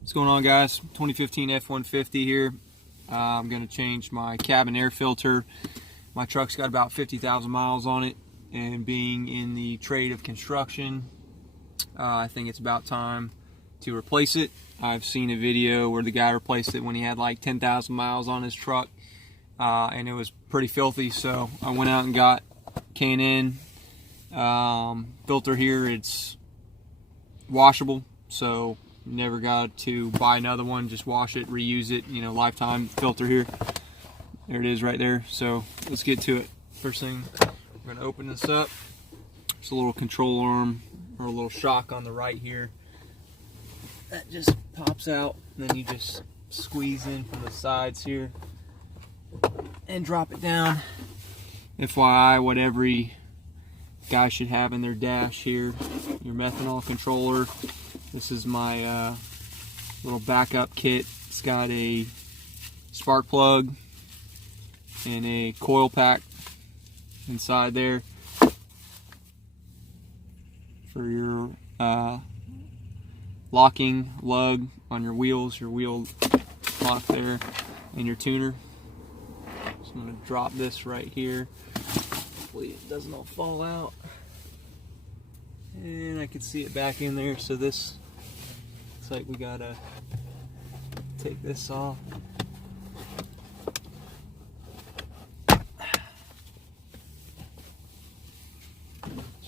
What's going on, guys? 2015 F-150 here. I'm going to change my cabin air filter. My truck's got about 50,000 miles on it, and being in the trade of construction, I think it's about time to replace it. I've seen a video where the guy replaced it when he had like 10,000 miles on his truck, and it was pretty filthy, so I went out and got K&N filter here. It's washable, so never got to buy another one. Just wash it, reuse it, you know, lifetime filter here. There it is right there. So let's get to it. First thing, we're gonna open this up. There's a little control arm or a little shock on the right here that just pops out, and then you just squeeze in from the sides here and drop it down. FYI, what every guy should have in their dash here, your methanol controller. This is my little backup kit. It's got a spark plug and a coil pack inside there for your locking lug on your wheels, your wheel lock there, and your tuner. So I'm going to drop this right here. Hopefully it doesn't all fall out. And I can see it back in there, so this looks like we gotta take this off. It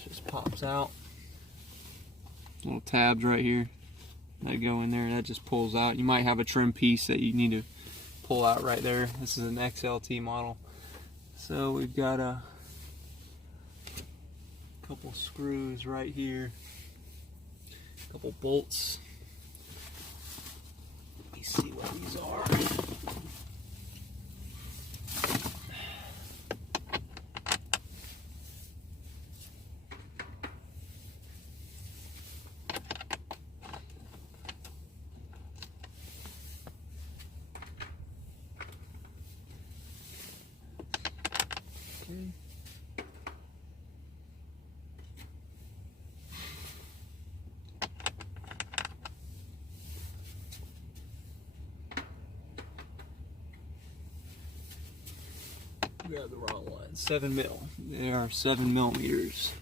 just pops out. Little tabs right here that go in there, that just pulls out. You might have a trim piece that you need to pull out right there. This is an XLT model. So we've got a couple screws right here, a couple bolts. Let me see what these are. Okay. Grab the wrong one. 7 mil. They are 7 millimeters.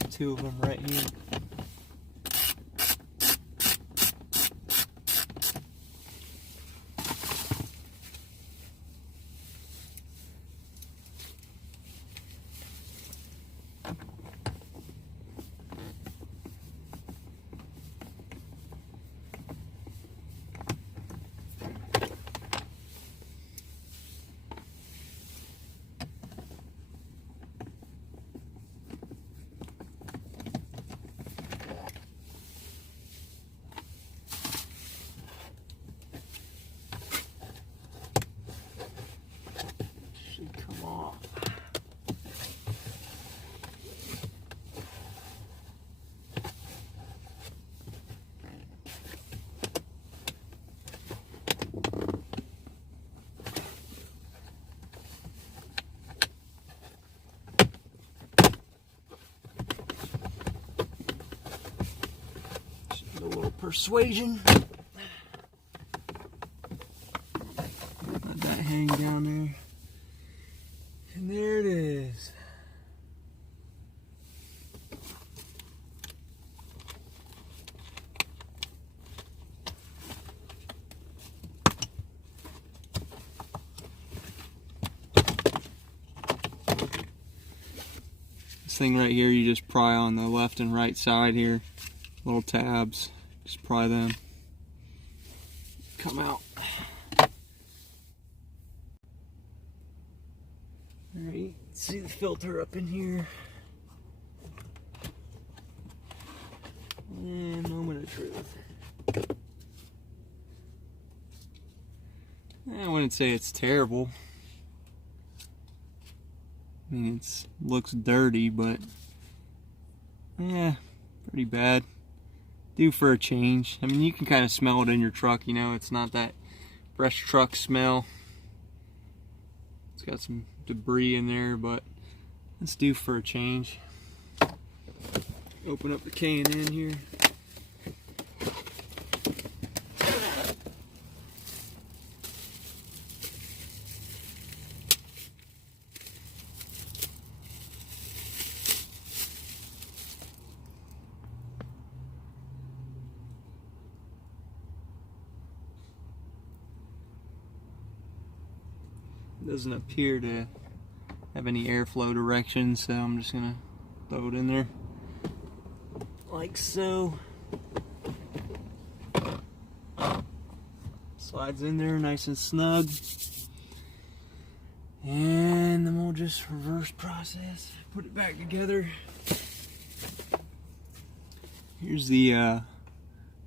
There's 2 of them right here. Come off. Just a little persuasion. Let that hang down there. And there it is. This thing right here, you just pry on the left and right side here. Little tabs. Just pry them. Come out. Alright, you can see the filter up in here. And moment of truth. I wouldn't say it's terrible. I mean, it looks dirty, but yeah, pretty bad. due for a change. I mean, you can kind of smell it in your truck, you know, it's not that fresh truck smell. It's got some debris in there, but it's due for a change. Open up the K&N here. It doesn't appear to have any airflow direction, so I'm just gonna throw it in there like so. Slides in there nice and snug, and then we'll just reverse process, put it back together. Here's the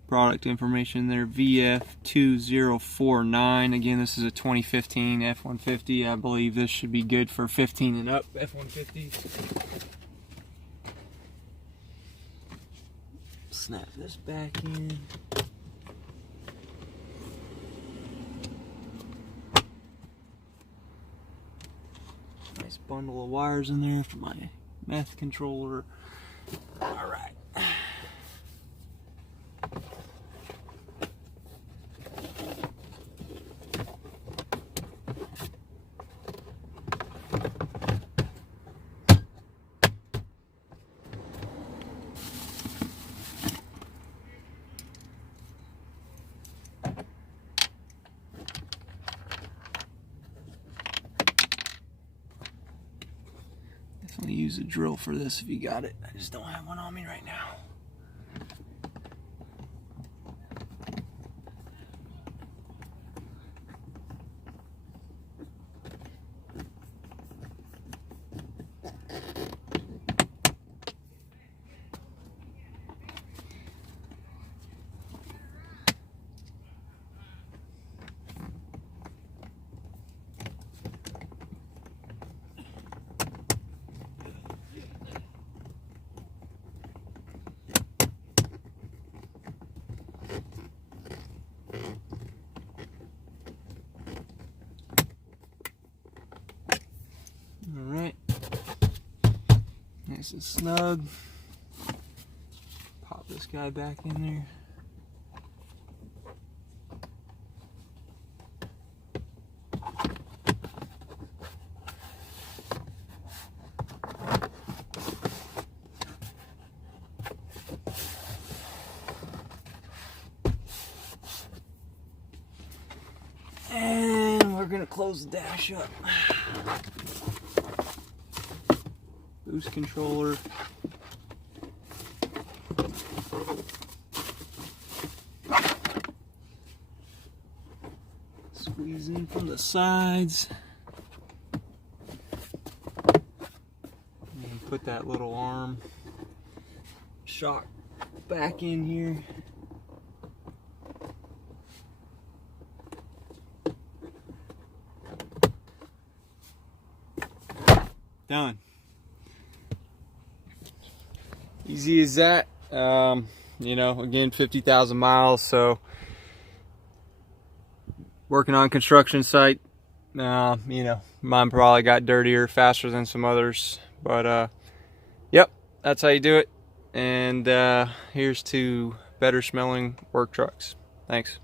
product information there, VF2049. Again, this is a 2015 F150. I believe this should be good for 15 and up F150. Snap this back in. Nice bundle of wires in there for my meth controller. All right. Definitely use a drill for this if you got it. I just don't have one on me right now. Alright, nice and snug. Pop this guy back in there. And we're gonna close the dash up. Boost controller. Squeeze in from the sides. And put that little arm shock back in here. Done. Easy as that. You know, again, 50,000 miles, so working on construction site. You know, mine probably got dirtier faster than some others, but yep, that's how you do it. And here's to better smelling work trucks. Thanks.